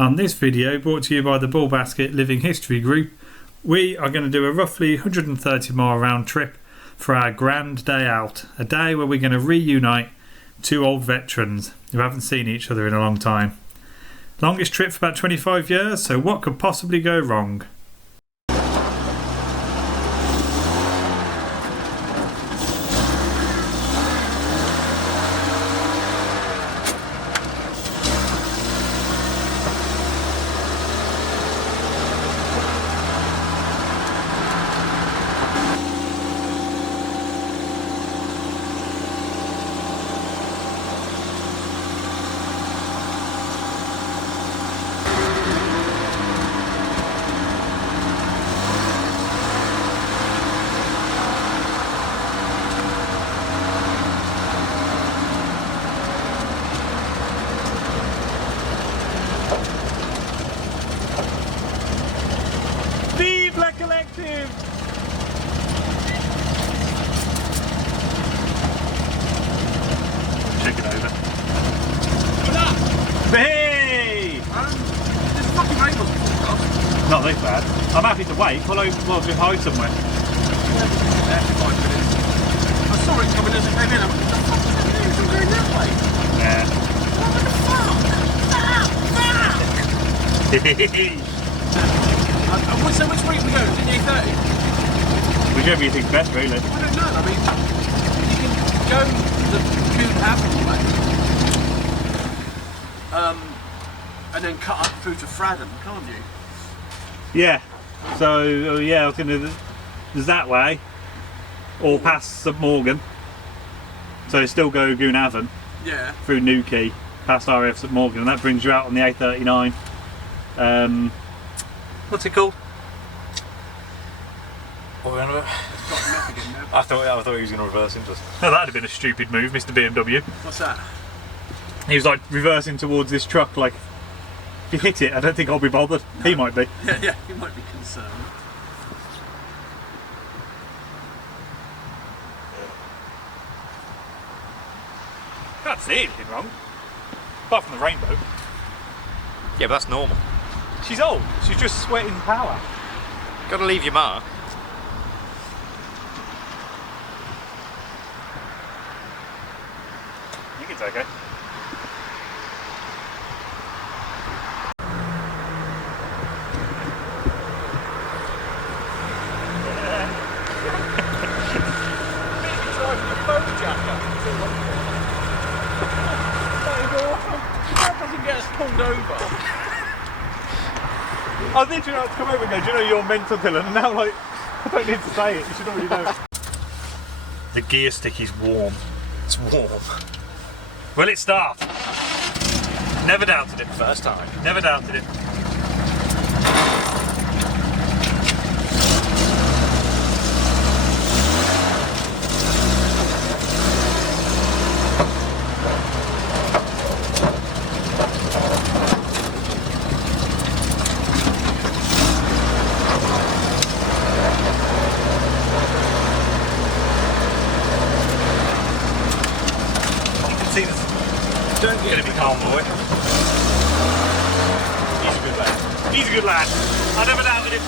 On this video, brought to you by the Bulbasket Living History Group, we are going to do a roughly 130 mile round trip for our grand day out. A day where we're going to reunite two old veterans who haven't seen each other in a long time. Longest trip for about 25 years, so what could possibly go wrong? Reconnecting! Check it over. What's up? Hey! There's a fucking rainbow forecast. Not this bad. I'm happy to wait. Well, just hide somewhere. There for 5 minutes. I saw it coming as it came in. I'm like, what the fuck is that doing? It's all going that way. Yeah. What the fuck? So which way are we going? Is it the A30? Whichever you think's best, really. I don't know. I mean, you can go the Coon Avenue way, and then cut up through to Fradham, can't you? Yeah. So, yeah, I was going to... There's that way, or past St Morgan. So still go Goon Avon. Yeah. Through Newquay, past RAF St Morgan, and that brings you out on the A39. What's it called? What are we on about? I thought he was going to reverse into us. No, that'd have been a stupid move, Mr BMW. What's that? He was like reversing towards this truck, like, if you hit it, I don't think I'll be bothered. No. He might be. Yeah, he might be concerned. Can't see anything wrong, apart from the rainbow. Yeah, but that's normal. She's old, she's just sweating power. Gotta leave your mark. I think it's okay. Pulled over. I was literally about to come over and go, do you know you're mental, Dylan? And now, like, I don't need to say it, you should already know. The gear stick is warm. It's warm. Will it start? Never doubted it. First time. Never doubted it. See this? Don't get Gonna be calm, boy. He's a good lad. He's a good lad. I never doubted him.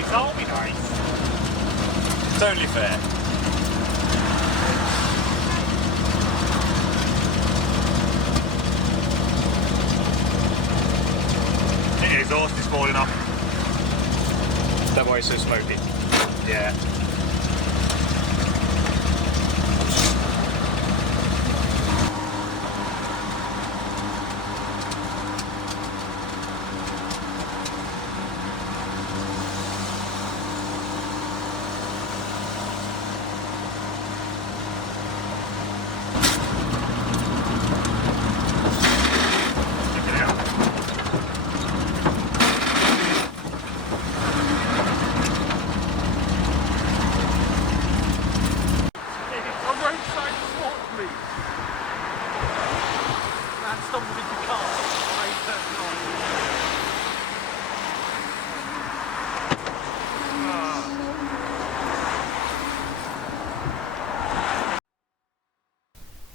nice, aren't we nice? Totally fair. The exhaust is falling off. That why it's so smoky. Yeah.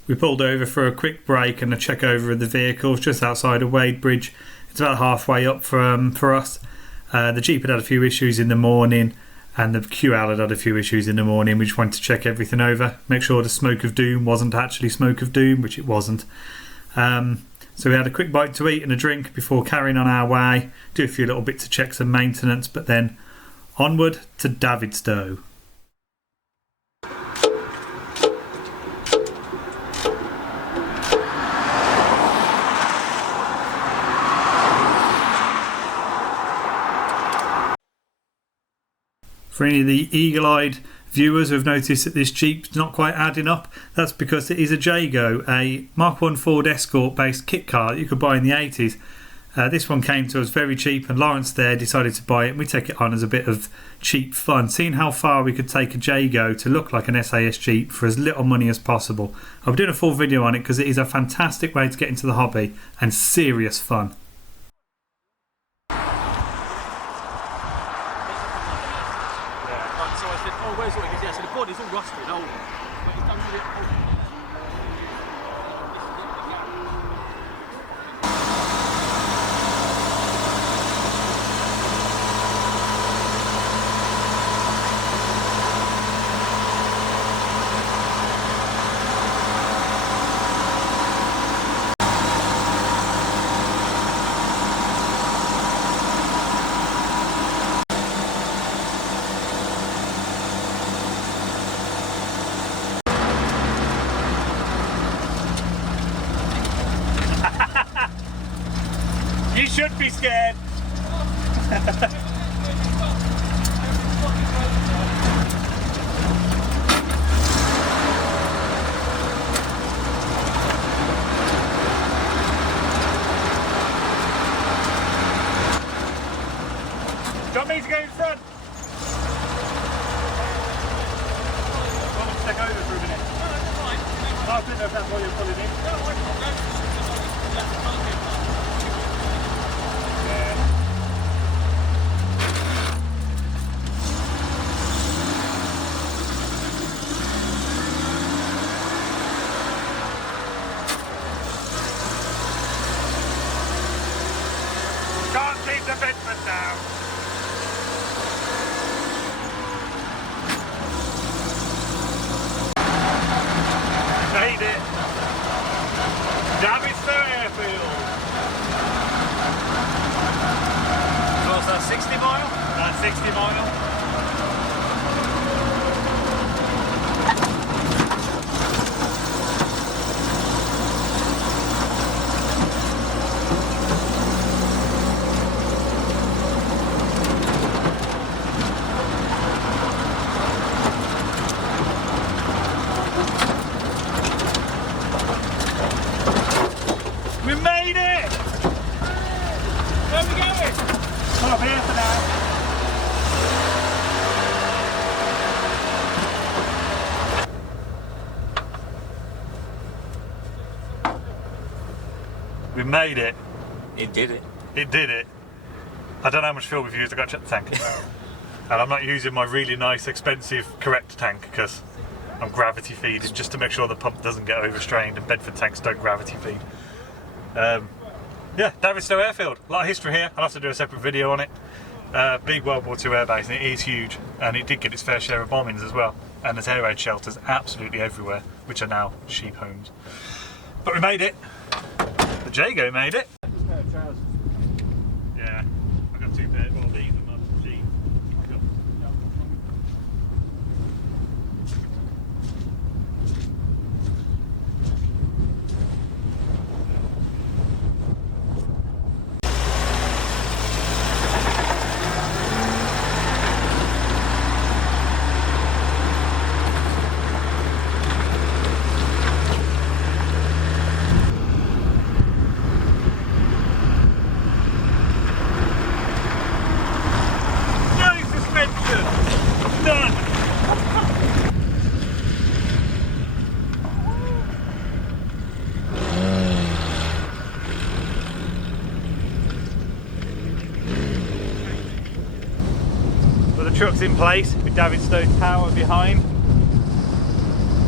We pulled over for a quick break and a check over of the vehicles just outside of Wadebridge. It's about halfway up for us. The Jeep had a few issues in the morning and the QL had a few issues in the morning. We just wanted to check everything over, make sure the smoke of doom wasn't actually smoke of doom, which it wasn't. So we had a quick bite to eat and a drink before carrying on our way, do a few little bits of checks and maintenance, but then onward to Davidstow. For any of the eagle-eyed viewers who have noticed that this Jeep's not quite adding up, that's because it is a Jago, a Mark I Ford Escort based kit car that you could buy in the 80s. This one came to us very cheap and Lawrence there decided to buy it and we take it on as a bit of cheap fun, seeing how far we could take a Jago to look like an SAS Jeep for as little money as possible. I'll be doing a full video on it because it is a fantastic way to get into the hobby and serious fun. So I said, oh, where's what? He goes, yeah, so the body's all rusted, old. But he's done with it. You should be scared. Do you want me to go in front? I want to take over for a minute. I don't know if that's why you're pulling in. Can't keep the Bedford down. Made it. Davidstow airfield. So what's that, 60 mile? That's 60 mile. We made it! Where are we going? Come up here for now. We made it. It did it. It did it. I don't know how much fuel we've used, I've got to check the tank. And I'm not using my really nice, expensive, correct tank because I'm gravity feeding just to make sure the pump doesn't get overstrained and Bedford tanks don't gravity feed. Yeah, Davidstow airfield. A lot of history here. I'll have to do a separate video on it. Big World War II airbase, and it is huge, and it did get its fair share of bombings as well. And there's air raid shelters absolutely everywhere, which are now sheep homes. But we made it. The Jago made it. Yeah, I got 2 pairs. Well, these are my jeans. Truck's in place with David Stowe's tower behind,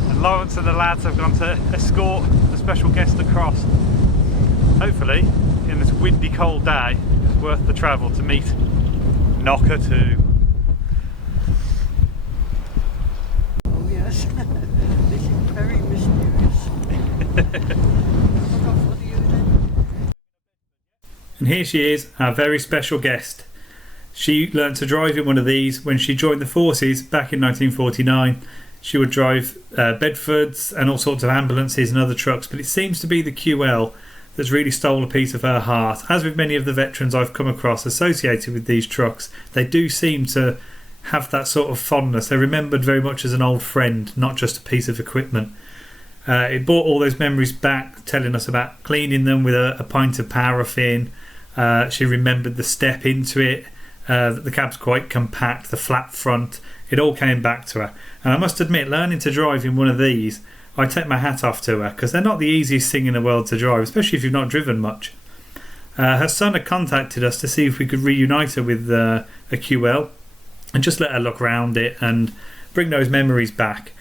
and Lawrence and the lads have gone to escort a special guest across. Hopefully, in this windy cold day, it's worth the travel to meet Knocker 2. Oh yes, this is very mysterious. And here she is, our very special guest. She learnt to drive in one of these when she joined the forces back in 1949. She would drive Bedfords and all sorts of ambulances and other trucks, but it seems to be the QL that's really stole a piece of her heart. As with many of the veterans I've come across associated with these trucks, they do seem to have that sort of fondness. They're remembered very much as an old friend, not just a piece of equipment. It brought all those memories back, telling us about cleaning them with a pint of paraffin. She remembered the step into it. The cab's quite compact, the flat front, it all came back to her. And I must admit, learning to drive in one of these, I take my hat off to her, because they're not the easiest thing in the world to drive, especially if you've not driven much. Her son had contacted us to see if we could reunite her with a QL and just let her look around it and bring those memories back,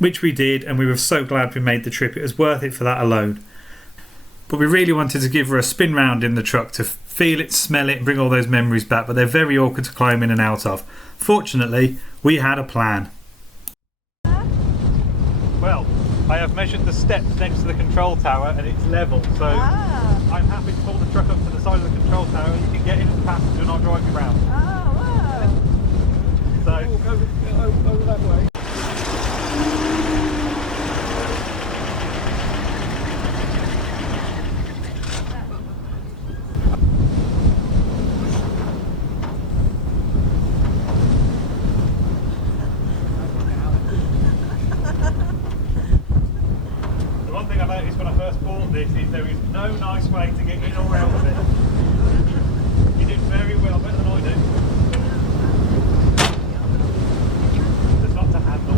which we did, and we were so glad we made the trip. It was worth it for that alone. But we really wanted to give her a spin round in the truck to feel it, smell it, and bring all those memories back, but they're very awkward to climb in and out of. Fortunately, we had a plan. Well, I have measured the steps next to the control tower and it's level, so I'm happy to pull the truck up to the side of the control tower. You can get in as a passenger and I'll drive you around. Oh, wow. So, We'll go over that way. there is no nice way to get in or out of it. You did very well, better than I do. There's not to handle.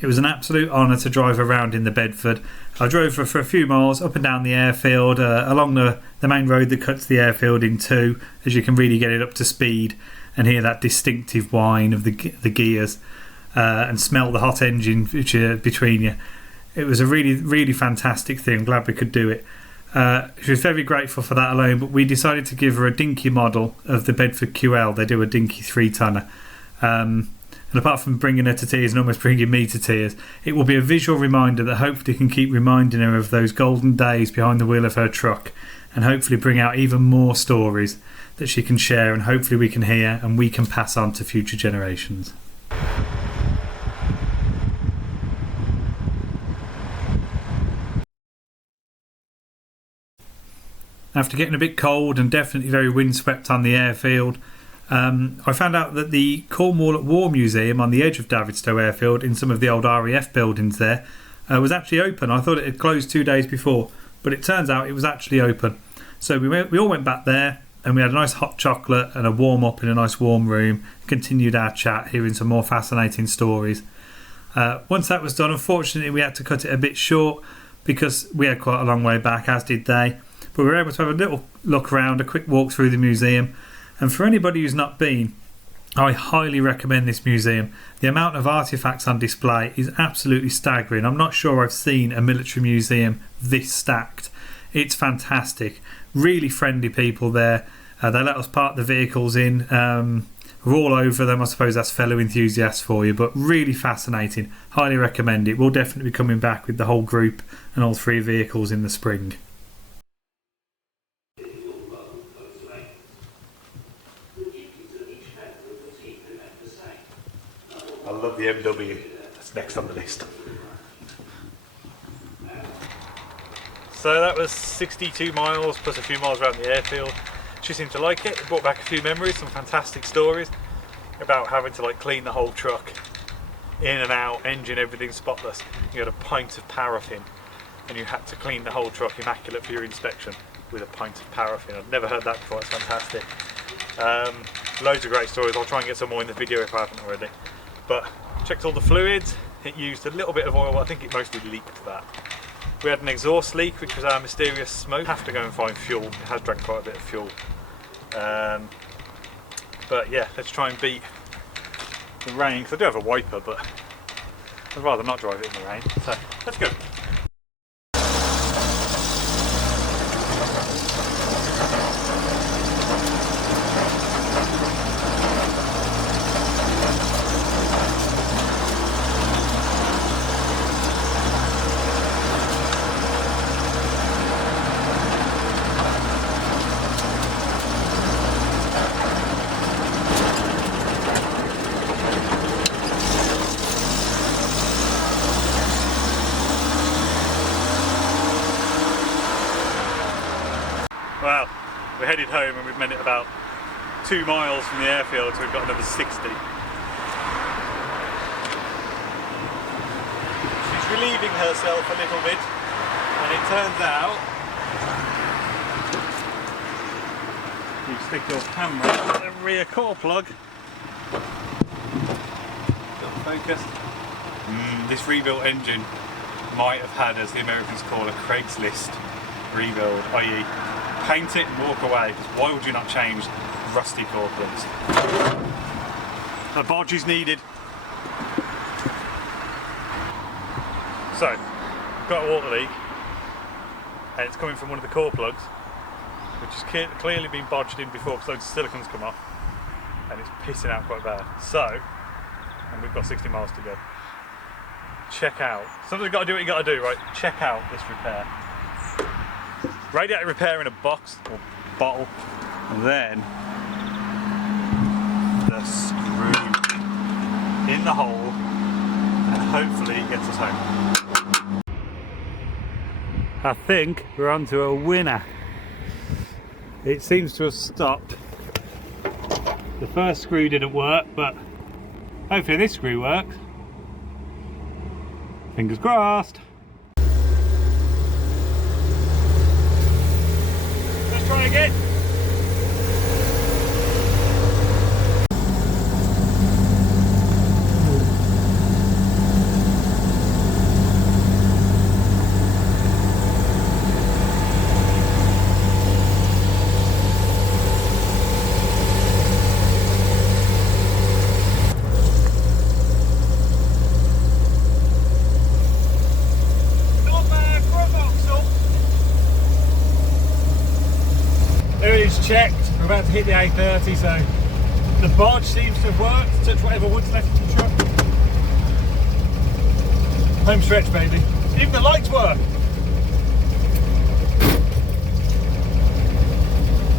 It was an absolute honour to drive around in the Bedford. I drove for a few miles up and down the airfield, along the main road that cuts the airfield in two, as you can really get it up to speed. and hear that distinctive whine of the gears and smell the hot engine between you. It was a really, really fantastic thing. I'm glad we could do it. She was very grateful for that alone, but we decided to give her a dinky model of the Bedford QL. They do a dinky 3-tonner. And apart from bringing her to tears and almost bringing me to tears, it will be a visual reminder that hopefully can keep reminding her of those golden days behind the wheel of her truck, and hopefully bring out even more stories that she can share, and hopefully we can hear and we can pass on to future generations. After getting a bit cold and definitely very windswept on the airfield, I found out that the Cornwall at War Museum on the edge of Davidstow Airfield, in some of the old RAF buildings there, was actually open. I thought it had closed 2 days before, but it turns out it was actually open. So we all went back there, and we had a nice hot chocolate and a warm up in a nice warm room, continued our chat, hearing some more fascinating stories. Once that was done, unfortunately we had to cut it a bit short because we had quite a long way back, as did they. But we were able to have a little look around, a quick walk through the museum. And for anybody who's not been, I highly recommend this museum. The amount of artefacts on display is absolutely staggering. I'm not sure I've seen a military museum this stacked. It's fantastic. Really friendly people there. They let us park the vehicles in. We're all over them. I suppose that's fellow enthusiasts for you, but really fascinating. Highly recommend it. We'll definitely be coming back with the whole group and all 3 vehicles in the spring. I love the MW. That's next on the list. So that was 62 miles plus a few miles around the airfield. She seemed to like it. It brought back a few memories, some fantastic stories about having to clean the whole truck, in and out, engine, everything spotless. You had a pint of paraffin and you had to clean the whole truck immaculate for your inspection with a pint of paraffin. I've never heard that before. It's fantastic. Loads of great stories. I'll try and get some more in the video if I haven't already. But checked all the fluids. It used a little bit of oil. I think it mostly leaked that. We had an exhaust leak, which was our mysterious smoke. Have to go and find fuel. It has drank quite a bit of fuel. But yeah, let's try and beat the rain, because I do have a wiper, but I'd rather not drive it in the rain. So let's go. Well, we're headed home and we've made it about 2 miles from the airfield, so we've got another 60. She's relieving herself a little bit, and it turns out you stick your camera in the rear core plug. Don't focus. This rebuilt engine might have had, as the Americans call a Craigslist rebuild, i.e. paint it and walk away, because why would you not change rusty core plugs? A bodge is needed. So, we've got a water leak, and it's coming from one of the core plugs, which has clearly been bodged in before because loads of silicon's come off, and it's pissing out quite bad. So, and we've got 60 miles to go. Check out. Sometimes you've got to do what you got to do, right? Check out this repair. Radiator repair in a box or bottle, and then the screw in the hole, and hopefully it gets us home. I think we're onto a winner. It seems to have stopped. The first screw didn't work, but hopefully this screw works. Fingers crossed. Try again. checked. We're about to hit the A30, so the barge seems to have worked. Touch whatever wood's left of the truck. Home stretch, baby. Even the lights work.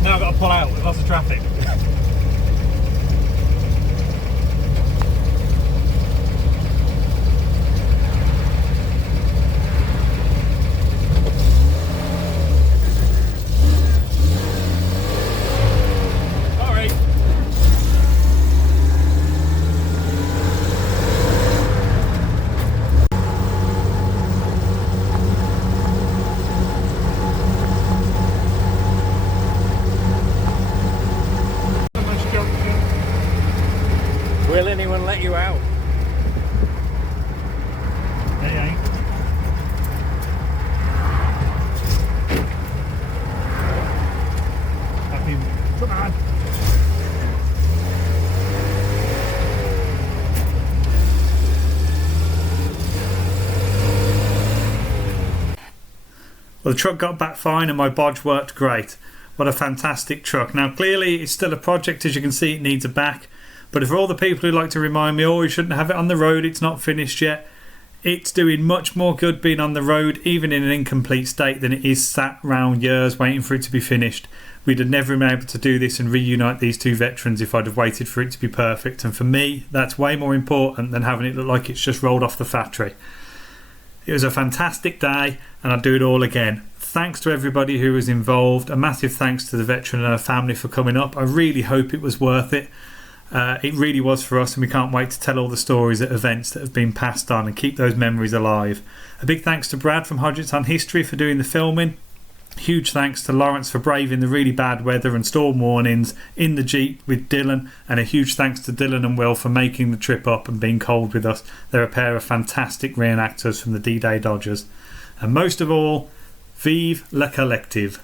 Now I've got to pull out with lots of traffic. Will anyone let you out? They ain't. Come on. Well, the truck got back fine and my bodge worked great. What a fantastic truck. Now clearly it's still a project, as you can see it needs a back, but for all the people who like to remind me, oh, you shouldn't have it on the road, it's not finished yet, it's doing much more good being on the road even in an incomplete state than it is sat round years waiting for it to be finished. We'd have never been able to do this and reunite these two veterans if I'd have waited for it to be perfect, and for me that's way more important than having it look like it's just rolled off the factory. It was a fantastic day and I'd do it all again. Thanks to everybody who was involved. A massive thanks to the veteran and her family for coming up. I really hope it was worth it. It really was for us, and we can't wait to tell all the stories at events that have been passed on and keep those memories alive. A big thanks to Brad from Hodgetts on History for doing the filming. Huge thanks to Lawrence for braving the really bad weather and storm warnings in the Jeep with Dylan, and a huge thanks to Dylan and Will for making the trip up and being cold with us. They're a pair of fantastic reenactors from the D-Day Dodgers. And most of all, vive le collective.